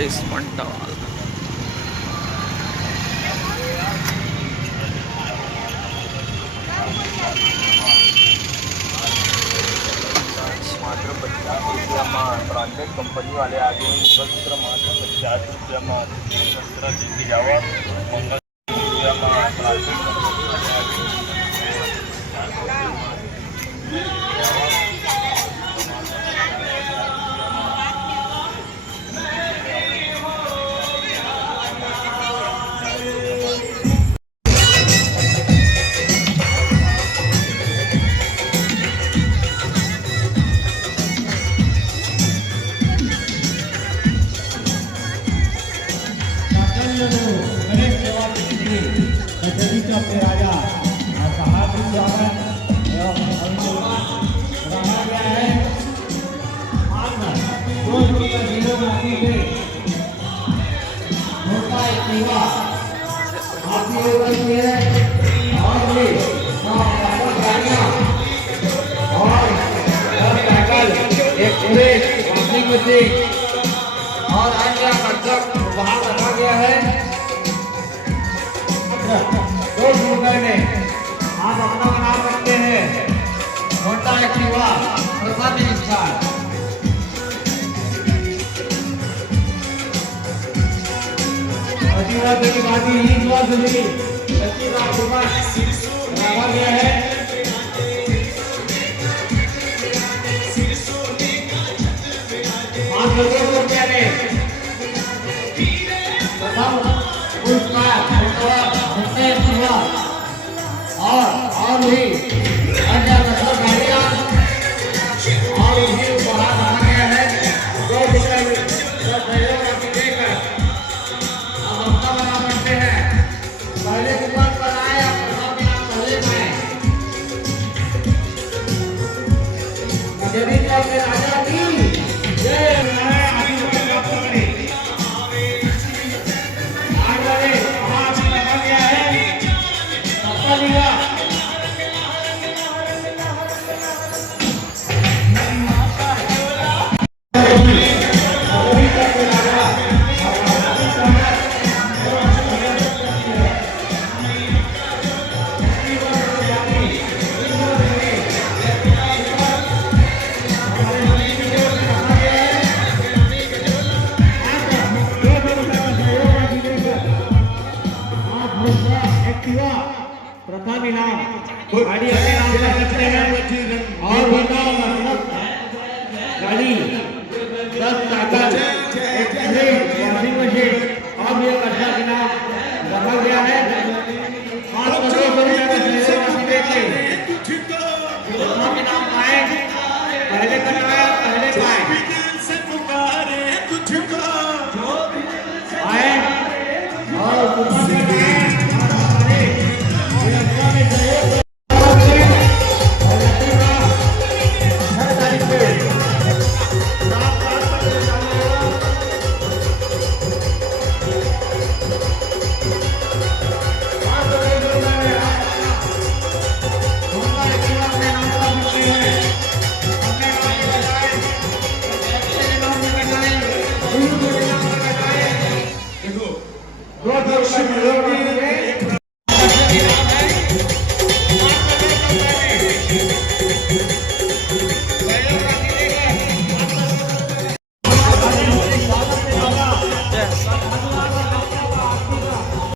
40 quintal. मात्र 50 રૂપિયામાં branded company વાले आ गए मंगलसूत्र मात्र 50 રૂપિયામાં शस्त्र लेके जाओ मंगलसूत्र રૂપિયામાં બ્રાન્ડેड કંપની वाले आ गए। अपने राजा सहारपुर स्वागत रहा गया है। और अन्य खर्च वहां रखा गया है। 2 रुपए में आप अपना बना सकते हैं। होंडा एक्टिवा प्रसाद स्थान की बाती ही स्वाद मिली 25 लाख रुपए रखा गया है। ₹500 में और भी अन्य गाड़ियाँ और भी उपहार रखा गया है। 2 रुपए देकर आप अपना बना सकते हैं। पहले दुकान पर आए पहले में देवी चौक के राजा की प्रथम इनाम गाड़ी अपने नाम कर सकते हैं। और गाड़ी 10 साइकिल वॉशिंग मशीन और भी एक अच्छा इनाम रखा गया है। 500 रुपये का प्रथम इनाम आए पहले करवाया